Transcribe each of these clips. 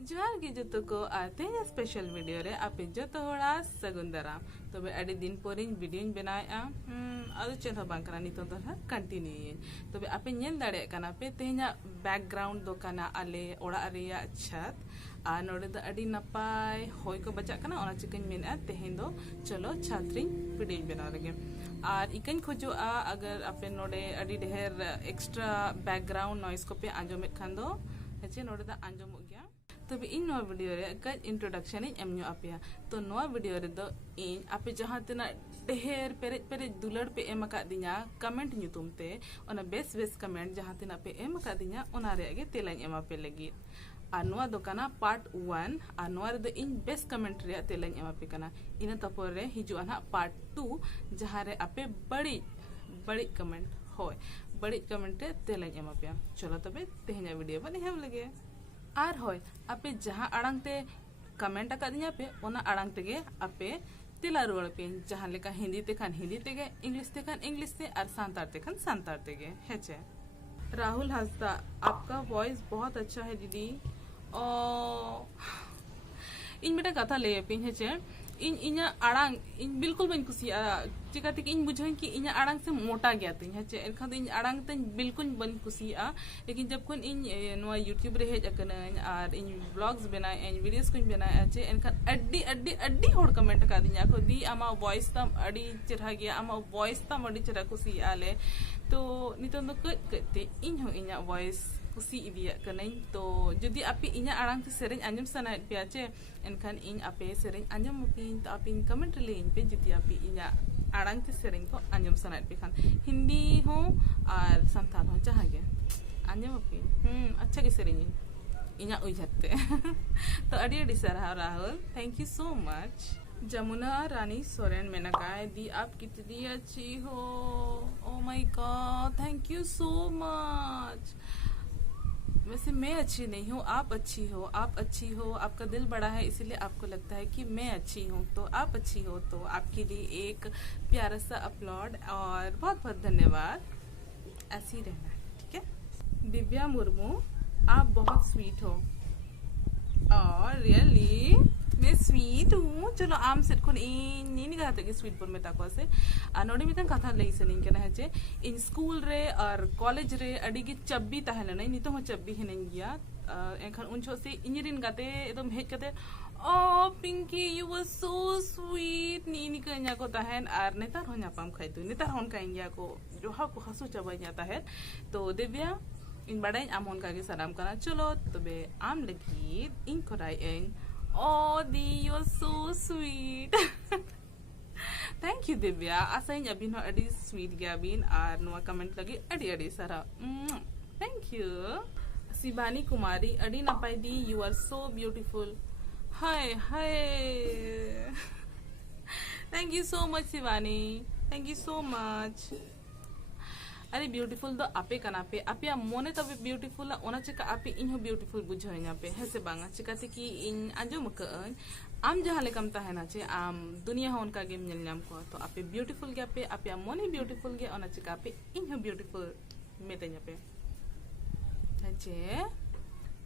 जोहार गे जतो को आते हैं स्पेशल वीडियो रे आपे जतो होड़ा सगुन दाराम तबे अड़ी दिन पोरिन वीडियो बनाया आदो चेन हो बांग कना नितो दो हा कंटिन्यू तबे आपे नेल दाड़े कना पे तेहना बैकग्राउंड दो कना आले ओड़ा रेया छत आ नोडे द अड़ी नपाय होय को बचा कना ओना चिकन मेना तेहेन दो चलो छात्री वीडियो बना लगे और इकन खोजो अगर आपे नोडे अड़ी ढेर एक्स्ट्रा बैकग्राउंड नॉइस को पे आंजोमे खान दो हेचे नोडे द आंजोम गया तबे इन नोआ वीडियो रे कज इंट्रोडक्शन एम न्यो आपेया तो नोआ वीडियो रे दो इन आपे जहां तना ढेर पेरेज पेरेज दुलड़ पे एम का दिया कमेंट ᱧᱩᱛᱩᱢ ते ओना बेस बेस कमेंट जहां तना पे एम का दिया ओना रे गे तेलाñ एमा पे लगी आ नोआ दो कना पार्ट 1 आ नोआ रे दो इन बेस कमेंट रे तेलाñ एमा पे कना इन तपोर रे हिजुआ ना पार्ट 2 जहां रे आपे बड़ी बड़ी कमेंट होय बड़ी कमेंट रे तेलाñ एमा पे चलो तबे तेहना वीडियो बने हम लगे आर होय आपे जहां आड़ांग ते कमेंट आकादिया पे ओना आड़ांग तेगे आपे तिला रुआड़ पे जहां लेका हिंदी ते खान हिंदी तेगे इंग्लिश ते खान इंग्लिश ते और सांतार ते खान सांतार तेगे हेचे राहुल हांसदा आपका वॉइस बहुत अच्छा है दीदी ओ इन बेटा कथा ले पे हेचे इन इना आड़ांग इन बिल्कुल बन कुसिया चिकाते इन बुझाई कि इना आड़ांग से मोटा गया तिन हेचे एनखान इन आड़ांग ते बिल्कुल बन कुसिया लेकिन जब कोन इन नोआ यूट्यूब रे हेज अकन और इन व्लॉग्स बनाए इन वीडियोस को बनाए चे एनखान अड्डी अड्डी अड्डी होड़ कमेंट का दिया को दी आमा वॉइस तम अड़ी चरहा गया आमा वॉइस तम अड़ी चरहा कुसिया ले तो नितन दो कते इन हो इना वॉइस कुसी इदिया कनाई तो जदि आपे इना आड़ांग से सेरेन आंजम सना पे चे एनखान इन आपे सेरेन आंजम पिन तो आप इन कमेंट ले इन पे जदि आपे इना आड़ांग से सेरेन को आंजम सना पे खान हिंदी हो और संताल हो जहां गे आंजम पिन अच्छा के सेरेन इना उइजते तो अड़ी अड़ी सरहा Rahul thank you so much Jamuna Rani Soren मैंने कहा दी आप कितनी अच्छी हो oh my god thank you so much वैसे मैं अच्छी नहीं हूँ आप अच्छी हो आप अच्छी हो आपका दिल बड़ा है इसीलिए आपको लगता है कि मैं अच्छी हूँ तो आप अच्छी हो तो आपके लिए एक प्यारा सा अपलॉड और बहुत बहुत धन्यवाद ऐसे ही रहना है ठीक है दिव्या मुर्मू आप बहुत स्वीट हो और रियली मैं स्वीट हूँ चलो आम सेट को नी कहते कि स्वीट पर में ताको से नोडे मितन कथा लई सनिंग केना है जे इन स्कूल रे और कॉलेज रे अडी की चब्बी ताहेन नै नितो हो चब्बी हिनन गया एखन उनछो से इंजीनियरिंग गाते एकदम हेज कते oh Pinky you were so sweet नी कन्या को ताहेन और नेतार हो नापाम खाइतु नेतार होन काइंगिया को जोहा को हसु चबाइया ताहेन तो दिव्या इन बड़ाई आम होन का के सलाम करा चलो तबे आम लगी इन कोराई एंग Oh, Dee, you're so sweet. Thank you, Divya. Asain abin ho adi sweet gabin ar noa comment lagi adi adi sara. Thank you. Sibani Kumari adi napai di you are so beautiful. Hi, hi. Thank you so much, Sibani. Thank you so much. अरे beautiful दो आपे कना पे आपे मोने तबे beautiful ओना चिका आपे इन हो ब्यूटीफुल बुझाइना पे हेसे बांगा चिकाते कि इन आंजो मकन आम जहां लेकम ताहेना चे आम दुनिया होन का गेम नेल नाम को तो आपे ब्यूटीफुल गया पे आपे मोने ब्यूटीफुल गया ओना चिका पे इन हो ब्यूटीफुल मेतेnya पे अच्छे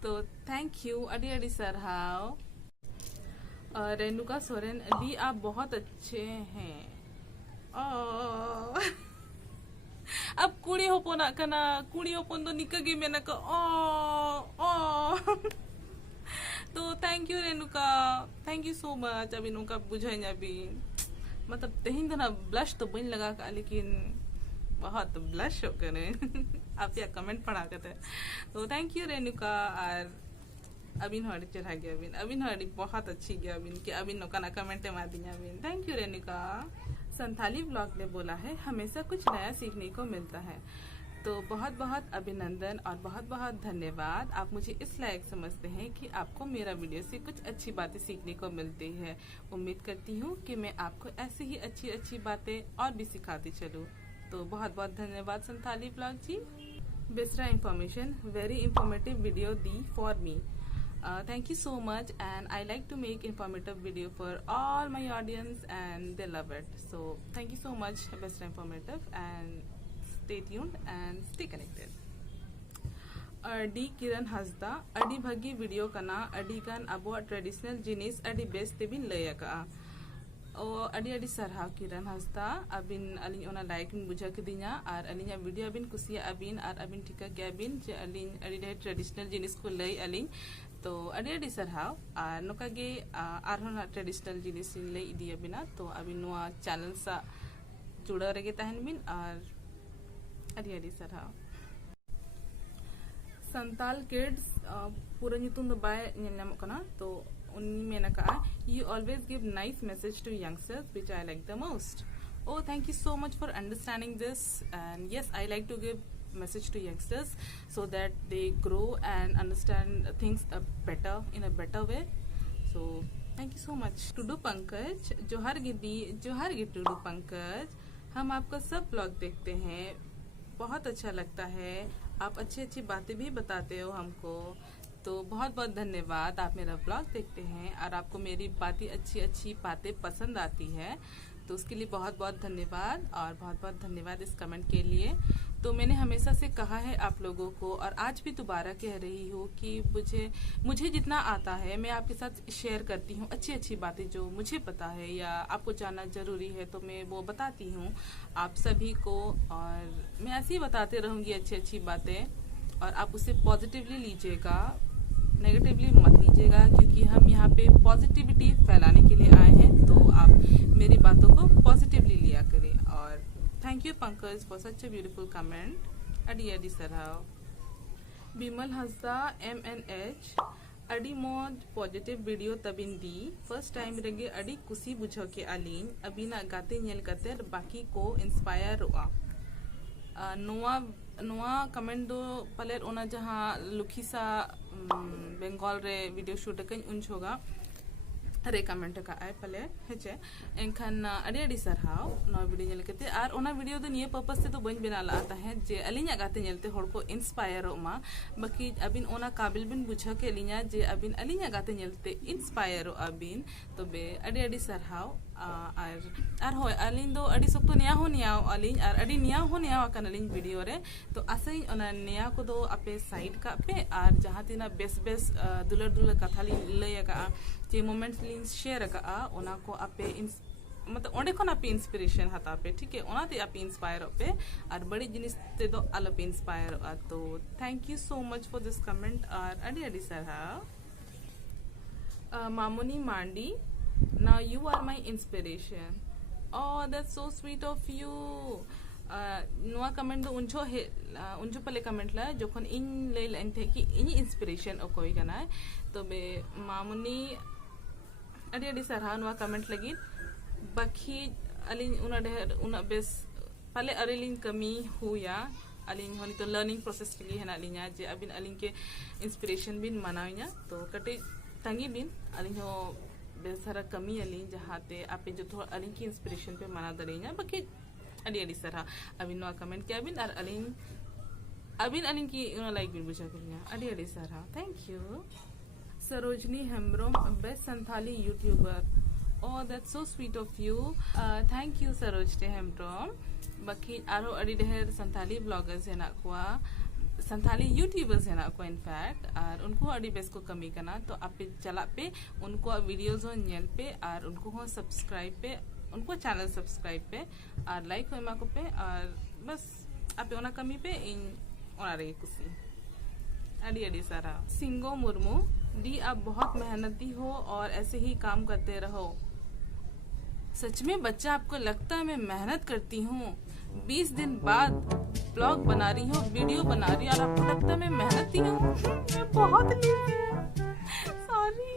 तो थैंक यू अडी अडी सरहाव रेणुका सोरेन दी आप बहुत अच्छे हैं ओ अब कुड़ी होपोना कना कुड़ी होपोन तो निकगे मेना का ओ तो thank you Renuka thank you so much अभी नुका बुझाइना भी मतलब तेहिन ना ब्लश तो बन लगा का लेकिन बहुत ब्लश हो करे आप या कमेंट पढ़ा करते तो थैंक यू रेणुका और अबिन हड़ी चढ़ा गया अबिन हड़ी बहुत अच्छी गया अबिन के अबिन नो कना कमेंट मार दिया अबिन thank you Renuka Santali blog ने बोला है हमेशा कुछ नया सीखने को मिलता है तो बहुत बहुत अभिनंदन और बहुत बहुत धन्यवाद आप मुझे इस लायक समझते हैं कि आपको मेरा वीडियो से कुछ अच्छी बातें सीखने को मिलती है उम्मीद करती हूँ कि मैं आपको ऐसी ही अच्छी अच्छी बातें और भी सिखाती चलूँ तो बहुत बहुत धन्यवाद Santhali blog ji Besra information very informative video दी for me thank you so much and I like to make informative video for all my audience and they love it so thank you so much best informative and stay tuned and stay connected डी किरण हंसदा अडी भागी video कना अडी गान अबो traditional जिनिस अडी base तेबिन लय का ओ अडी अडी सरहाव किरण हंसदा अबिन अलिन ओना लाइक बुझा केदिया और अलिन वीडियो अबिन कुसिया अबिन और अबिन ठिका के अबिन जे अलिन अडी ढेर ट्रेडिशनल जिनिस को लय अलिन तो अडी अडी सरहाव और नोका गे आरहोना ट्रेडिशनल जिनिस लय इदी अबिना तो अबिन नोआ चैनल सा जुड़ा रगे तहन बिन और अडी अडी सरहाव संताल किड्स पूरा nyutum do bay ñel ñamok kana तो उन्नी मेना कहा you always give nice message to youngsters which I like the most. Oh, thank you so much for understanding this, and yes, I like to give message to youngsters so that they grow and understand things better in a better way. So thank you so much. Tudu Pankaj जोहार गी टुडू पंकज, हम आपका सब blog देखते हैं, बहुत अच्छा लगता है, आप अच्छी अच्छी बातें भी बताते हो हमको, तो बहुत बहुत धन्यवाद। आप मेरा ब्लॉग देखते हैं और आपको मेरी बातें अच्छी अच्छी बातें पसंद आती है, तो उसके लिए बहुत बहुत धन्यवाद और बहुत बहुत धन्यवाद इस कमेंट के लिए। तो मैंने हमेशा से कहा है आप लोगों को और आज भी दोबारा कह रही हूँ कि मुझे जितना आता है मैं आपके साथ शेयर करती हूँ, अच्छी अच्छी बातें जो मुझे पता है या आपको जानना जरूरी है तो मैं वो बताती हूँ आप सभी को, और मैं ऐसे ही बताते रहूँगी अच्छी अच्छी बातें, और आप उसे पॉजिटिवली लीजिएगा, नेगेटिवली मत लीजिएगा, क्योंकि हम यहाँ पे पॉजिटिविटी फैलाने के लिए आए हैं, तो आप मेरी बातों को पॉजिटिवली लिया करें। और thank you Pankaj for such a beautiful comment, अडी अडी सरहाव। बिमल हंसदा MNH अडी मोज पॉजिटिव वीडियो तबिन दी, फर्स्ट टाइम रंगे अडी कुसी बुझो के अलीन अबिना गाते नेल कते बाकी को इंस्पायर हुआ। नोआ कमेंट दो पलेर ओना जहाँ लुखिसा बेंगल रे वीडियो शूट कन उन होगा रे कमेंट का आए पले हेचे एनखान अडी अडी सरहाव नो वीडियो नेल केते, और ओना वीडियो दो निये पर्पस से तो बन बना लाता है जे अलिना गाते नेलते होड़ को इंस्पायर मा, बाकी अबिन ओना काबिल बिन बुझा के अलिना जे अबिन अलिना गाते नेलते इंस्पायर अबिन, तो बे अडी अडी सरहाव। और होय अलिन दो अडी सख्तो निया हो निया अलिन और अडी निया हो निया कन अलिन वीडियो रे, तो असई ओना निया को दो अपे साइड का पे और जहाँ तीना बेस बेस दुलर दुलर कथा लिन लय का जे मोमेंट्स लिन शेयर का ओना को अपे मतलब ओंडे खन अपे इंस्पिरेशन हता पे, ठीक है, ओना ते अपे इंस्पायर पे और बड़ी जिनिस ते दो अलग इंस्पायर। तो thank you so much for this comment और अडी अडी सरहाव। मामुनी मांडी, now you are my inspiration. Oh, that's so sweet of you. नुआ कमेंट दो उनजो पले कमेंट ला जोखन इन ले लाइन थे कि इन इंस्पिरेशन ओकोई कना है, तो बे मामुनी अडी अडी सरहा नुआ कमेंट लगी, बाकी अलिन उना ढेर उना बेस पले अरेलिन कमी हुआ अलिन होनी तो लर्निंग प्रोसेस के लिए है ना अलिन जे अबिन अलिन के इंस्पिरेशन बिन मनाइया, तो कटे तंगी बिन अलिन हो बेसारा कमी अलिन जहाते आपे जो थोड़ा अलिन की इंस्पिरेशन पे मना दरेኛ, बाकी अडी अडी सरहा अबिन नो कमेंट के अबिन और अबिन अलिन की लाइक बिन बुझा करिया, अडी अडी सरहा, thank you. Sarojini Hembrom best Santhali YouTuber, oh that's so sweet of you, thank you Sarojini Hembrom. बाकी आरो अडी ढेर संथाली ब्लॉगर्स है ना कुआ, संथाली यूट्यूबर्स है ना को इनफैक्ट, और उनको अड़ी बेस को कमी करना, तो आप चला पे उनको वीडियोज हो नेल पे और उनको हो सब्सक्राइब पे, उनको चैनल सब्सक्राइब पे और लाइक हो एमा को पे, और बस आप ओना कमी पे इन ओना रे कुसी अड़ी अड़ी सारा। सिंगो मुर्मू दी, आप बहुत मेहनती हो और ऐसे ही काम करते रहो, सच में बच्चा आपको लगता है मैं मेहनत करती हूँ, 20 दिन बाद ब्लॉग बना रही हूँ, वीडियो बना रही हूँ और आपको लगता है मैं मेहनती हूँ, मैं बहुत लेजी हूँ, सॉरी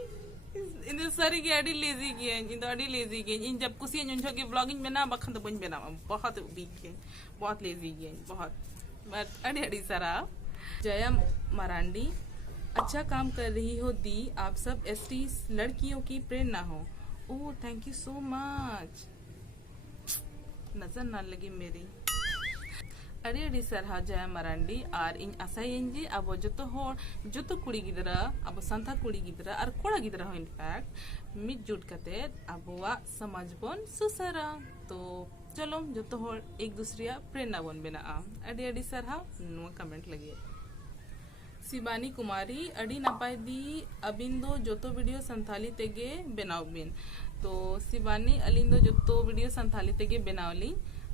इन सारी की अड़ी लेजी की है, इन अड़ी लेजी की इन जब कुछ इन जो की ब्लॉगिंग में ना बखन तो बन बना बहुत वीक है, बहुत लेजी की है, बहुत बट अड़ी अड़ी सारा। जया मरांडी, अच्छा काम कर रही हो दी, आप सब ST लड़कियों की प्रेरणा हो। Oh thank you so much, नजर ना लगी मेरी। अड़ी अड़ी सरहा जया मरांडी और इन आसाइन जी अब जो कुड़ी गिदरा अब संथा कुड़ी गिदरा और कोड़ा गिदरा हो इनफैक्ट मिट जुट कते अबवा समाज बन सुसरा, तो चलो जो एक दूसरिया प्रेरणा बन बेना। अड़ी अड़ी सरहा नुआ कमेंट लगे। शिबानी कुमारी अड़ी नापाय दी अबिन दो जोतो वीडियो संथाली तेगे बनाव बिन। तो शिबानी अलिन दो जोतो वीडियो संथाली तेगे बनावली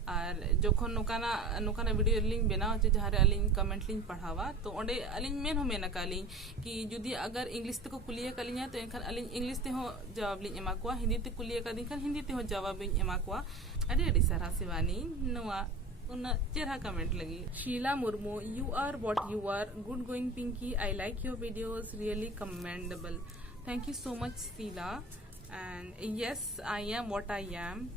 और जोखन नोकाना वीडियो लिंक बनाव चे जहाँ अलिन कमेंट लिंक पढ़ावा तो ओंडे अलिन मेन हो मेना कालिन कि जुदी अगर इंग्लिश ते को कुलिया कालिया तो एनखान अलिन इंग्लिश ते हो जवाब लिंग एमा कोआ, हिंदी ते कुलिया कादिन खान हिंदी ते हो जवाब लिंग एमा कोआ। अड़ी अड़ी सारा शिबानी नोआ उन्ना चेहरा कमेंट लगी। Sheela Murmu, you are what you are, good going Pinky, I like your videos, really commendable. Thank you so much Sheela and yes I am what I am.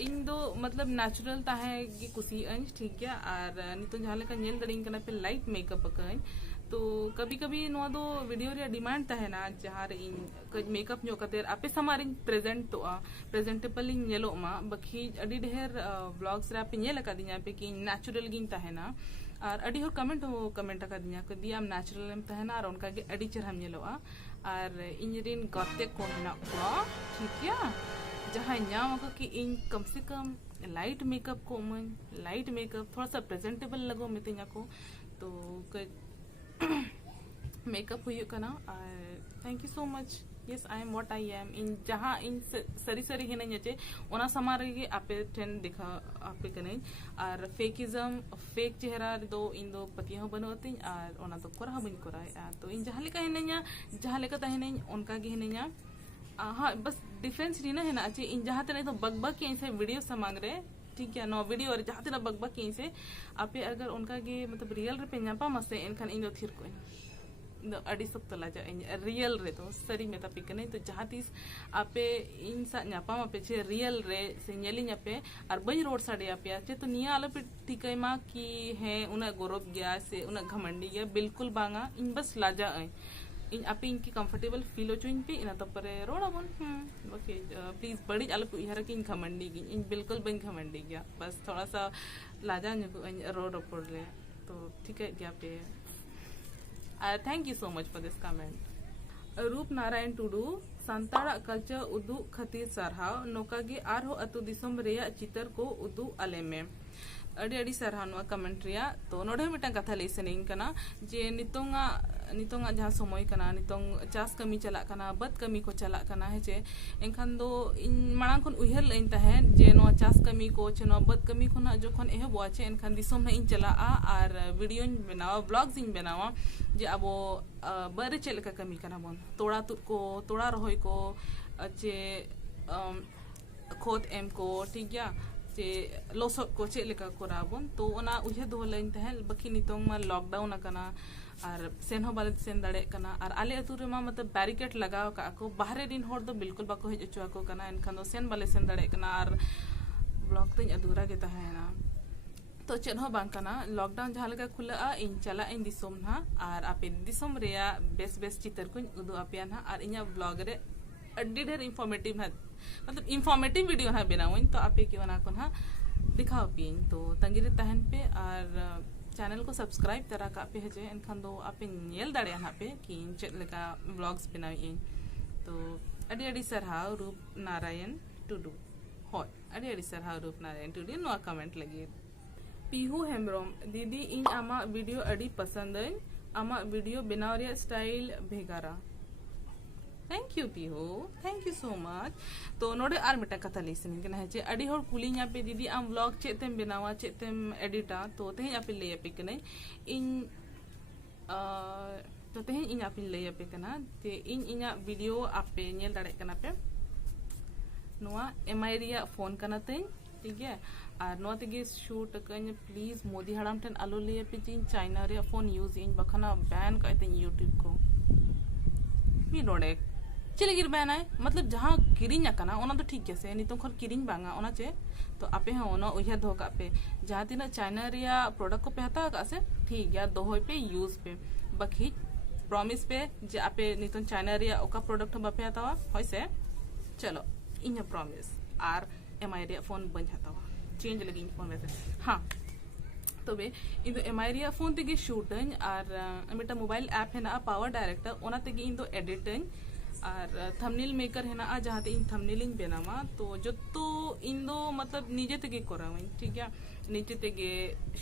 इन दो मतलब नेचुरल ताहे की कुसी अंश ठीक है और नितो जहाँ लेका नेल दड़िंग कना पे लाइट मेकअप अकन तो कभी कभी नो दो वीडियो रे डिमांड ताहे ना जहाँ रे इन मेकअप जो कतेर आपे समारिंग प्रेजेंट तो प्रेजेंटेबल इन नेलो मा बखी अडी ढेर व्लॉग्स रे आपे नेल का दिया पे कि नेचुरल गिंग ताहे ना और अडी हो कमेंट का दिया को दिया नेचुरल एम ताहे ना और उनका के अडी चरहम नेलोआ और इन रिन गते को ना को ठीक है जहाँ नाम को कि इन कम से कम लाइट मेकअप को मन लाइट मेकअप थोड़ा सा प्रेजेंटेबल लगो मितिया को तो मेकअप हुई करना। Thank you so much. Yes I am what I am. इन जहाँ इन सरी सरी है नहीं चे ओना समारे के आपे ट्रेंड देखा आपे कने और फेकिज्म फेक चेहरा दो इन दो पतिया हो बनोतिन और ओना तो कोरा बन कोरा तो इन जहाँ लेका है नहीं जहाँ लेका ताहे नहीं उनका के है नहीं हाँ बस डिफरेंस नहीं ना है ना अच्छे इन जहाँ तक तो बग के इनसे वीडियो समांग रहे ठीक है नो वीडियो और जहाँ तक बग के इनसे आपे अगर उनका के मतलब रियल रे पे नापा मसे इनखान इन दो थिर को अड़ी सब तला जा रियल रे तो सरी में तपिक नहीं तो जहाँ तीस आपे इन सा नापा मा पे छे रियल रे से नेली नापे और बई रोड साड़े आपे अच्छे तो निया आलो पे टिकाई मा की है उना गौरव गया से उना घमंडी गया बिल्कुल बांगा इन बस लाजा आई इन आपे इनकी कंफर्टेबल फील हो चुइन पे इना तो परे रोड़ा बन ओके प्लीज बड़ी आलो पे इहरा की इन घमंडी गी इन बिल्कुल बन घमंडी गया बस थोड़ा सा लाजा नो रोड ऊपर ले तो ठीक है क्या पे thank you so much for this comment. रूप नारायण टुडू सांताड़ा कल्चर उदू खातिर सरहाव नोका गे आर हो अतु दिसम रेया चितर को उदू आले में अड़ी अड़ी सरहाव कमेंट रिया तो नोडे मिटन कथा लई सनेइन कना जे नितोंगा जहाँ समय कना नितोंग चास कमी चला कना बद कमी को चला कना है चे एनखान दो इन मांग खन उहर लइन ताहे जे नो चास कमी को चे नो बद कमी खना जोखन एह बोचे एनखान दिसोम इन चला और वीडियो बनावा ब्लॉग्स इन बनावा जे अबो बरे चेल का कमी कना बन तोड़ा तुद को तोड़ा रहोय को चे खोद एम को ठीक या चे लोसोद को चे लेका कोराबन तो ओना उहे दो लाइन ताहे बखी नितोंग मा लॉकडाउन कना और सेन हो बाले सेन दाड़े कना और आले अतु रे मा मतलब बैरिकेड लगाव का को बाहरे दिन होड़ दो बिल्कुल बाको हेज अचुआ को कना एनखान दो सेन बाले सेन दाड़े कना और ब्लॉग तो अधूरा के ताहेना तो चेन हो बांग कना लॉकडाउन जहाँ लगा खुला इन चला इन दिसोम ना और आपे दिसोम रेया बेस बेस चितर को उदू आपिया ना और इना ब्लॉग रे अड्डी ढेर इंफॉर्मेटिव ना मतलब इंफॉर्मेटिव वीडियो ना बनावन तो आपे के ओना को ना दिखाओ पिन तो तंगिरे तहन पे और चैनल को सब्सक्राइब तरा का पे है एनखान दो आपे नेल दाड़े ना पे कि चेक लेका व्लॉग्स बनाई तो अड़ी अड़ी सरहाव रूप नारायण टुडू होय अड़ी अड़ी सरहाव रूप नारायण टुडू नो कमेंट लगी। पीहू हेम्ब्रोम दीदी इन आमा वीडियो अड़ी पसंद आमा वीडियो बनाव रे स्टाइल भेगारा। Thank you Pihu thank you so much. तो नोडे आर मिटा कथा लिसन के ना अड़ी होर कुली nya पे दीदी आम व्लॉग चेतेम बनावा चेतेम एडिटा तो तेहे आपे ले आपे कने इन तो तेहे इन आपे ले आपे कना ते इन इना वीडियो आपे नेल दाड़े कना पे नोआ एमआई रिया फोन कना ते ठीक है और नोआ तेगे शूट कन प्लीज मोदी हड़ाम ठन आलो ले आपे जिन चाइना रे फोन यूज इन बखना बैन काते यूट्यूब को मी नोडे चले गिर बैन आए मतलब जहाँ किरिंग कना ओना तो ठीक है नितों खर किरिंग बांगा ओना चे तो आपे हाँ ओना उहर दो का पे जहाँ तीना चाइना रिया प्रोडक्ट को पे हता का से ठीक या दोहोय पे यूज पे बखी प्रॉमिस पे जे आपे नितों चाइना रिया ओका प्रोडक्ट बापे हतावा होय से चलो इन्या प्रॉमिस आर एमआई रिया फोन बन हतावा चेंज लगी फोन वैसे हाँ तो बे इन एमआई रिया फोन तेगे शूटन और मिटा मोबाइल ऐप है ना पावर डायरेक्टर ओना तेगे इन एडिटन और थंबनेल मेकर है जहाँ इन थंबनेल बनावा तो जो तो इन दो मतलब निजे तेगे करावኝ ठीक है निजे तेगे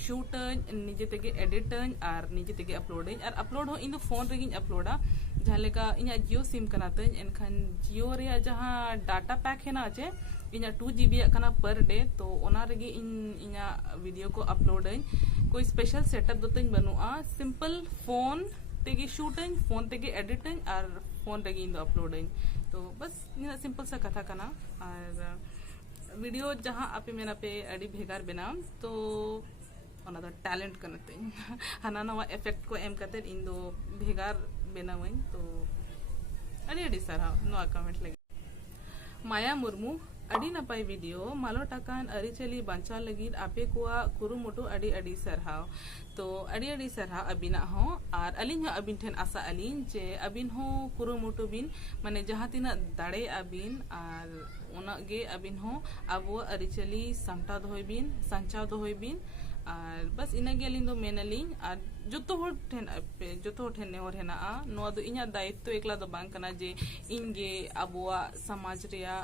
शूट निजे तेगे एडिट और निजे तेगे अपलोड और अपलोड हो इन दो फोन रेगी अपलोडा जहाँ लेका इन जियो सिम कना तኝ एनखान जियो रे जहाँ डाटा पैक है आचे इन 2 GB कना पर डे तो ओना रेगी इन वीडियो को अपलोड कोई स्पेशल सेटअप दो तኝ बनुआ सिंपल फोन तेगे शूट फोन तेगे एडिट और फोन रेगी इन दो अपलोड तो बस इन सिंपल सा कथा कना और वीडियो जहाँ आपे मेरा पे अड़ी भेगार बनाम तो ओना दो टैलेंट करना तኝ हना नवा इफेक्ट को एम करते इन दो भेगार बनावኝ तो अड़ी अड़ी सारा नवा कमेंट लगे माया मुर्मू अड़ी नपाय वीडियो मालोटाकान अरिचली बांचा लगी आपे कोआ कुरुमुटु अड़ी अड़ी सरहाव तो अड़ी सरहाव अबिना हो और अलिन हो अबिन ठेन आशा अलिन जे अबिन हो कुरुमुटु बिन माने जहाँ तिना दाड़े अबिन और उनगे अबिन हो अब अरिचली सामटा दोहय बिन संचाव दोहय बिन और बस इनागे अलिन दो मेनलिन और जोतो होर ठेन नेहर हेना नोआ दो इना दायित्व एकला दो बांग कना जे इनगे अबुआ समाज रिया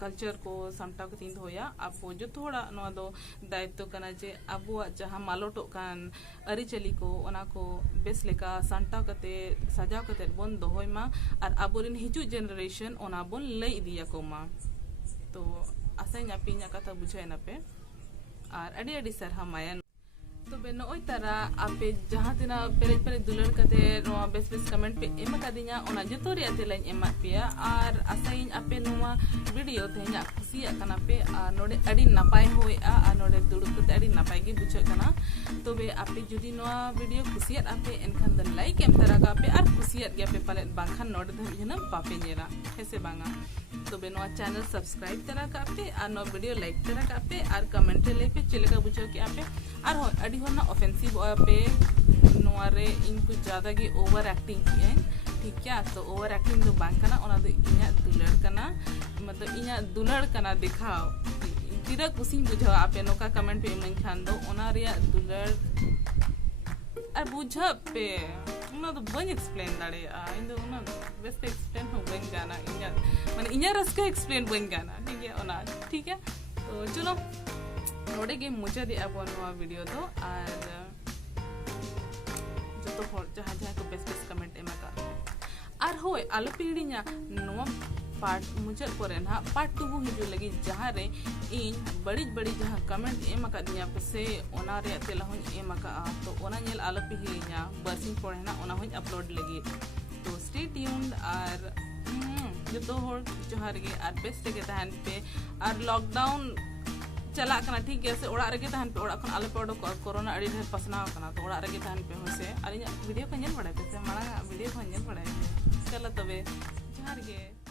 कल्चर को सामटा को तीन होया आपको जो थोड़ा नोआ दो दायित्व कना जे अबुआ जहाँ मालोटो कान अरिचली को ओना को बेस लेका सामटा कते सजाव कते बोन दोहय मा और अबोरिन हिजु जनरेशन ओना बोन लई इदिया को मा तो आशा ᱧᱟᱯᱤ ᱧᱟ कथा बुझाय ना पे और अड़ी अड़ी सरहा माया तो बे नोय तारा आपे जहाँ तिना पेरेज पेरेज दुलर कते नोआ बेस बेस कमेंट पे एम कादिया ओना जतो रे तेलाñ एमा पेया और आसाइन आपे नोआ वीडियो तेኛ खुशिया कना पे और नोडे अड़ी नपाय होया और नोडे दुड़ुब कते अड़ी नपाय गे बुझा कना तो बे आपे जुदी नोआ वीडियो खुशिया आपे एनखान द लाइक एम तारा का पे और खुशिया गे पे पाले बांखान नोडे धम जना पापे नेला हेसे बांगा तो बे नोआ चैनल सब्सक्राइब करा का पे और नोआ वीडियो लाइक करा का पे और कमेंट ले पे चले का बुझा के आपे और अड़ी होना ऑफेंसिव पे नोआ रे इनको ज्यादा गे ओवर एक्टिंग किए ठीक है तो ओवर एक्टिंग दो बांग कना ओना दो इना दुलड़ कना मतलब इना दुलड़ कना दिखाओ तीरा कुछ बुझा आपे नोका कमेंट पे मन खान दो ओना रे दुलड़ और बुझा पे उना तो बन एक्सप्लेन दाड़े इन दो उना बेस्ट एक्सप्लेन हो बन गाना इना माने इना रस का एक्सप्लेन बन गाना ठीक है ओना ठीक है तो चलो नोडे गे मुझे दे अब नोआ वीडियो दो और जो तो हो जहाँ जहाँ को बेस्ट बेस्ट कमेंट एमा का और होय आलो पीड़ीया नोआ पार्ट मुझे करे ना पार्ट 2 हिजु लगी जहाँ रे इन बड़ी बड़ी जहाँ कमेंट एमा का दिया पे से ओना रे तेला हों एमा का तो ओना नेल आलो पीड़ीया बर्सिंग पड़े ना ओना हों अपलोड लगी तो स्टे ट्यून्ड और जो तो हो जहाँ रे और बेस्ट के तहन पे और लॉकडाउन चला कना ठीक है से ओड़ा रगे तहन पे ओड़ा खन आले पे कोरोना अड़ी ढेर पसनाव कना तो ओड़ा रगे तहन पे होसे और वीडियो को ñel बड़ाय पे से माड़ा वीडियो को ñel बड़ाय चलो तबे जहाँ रे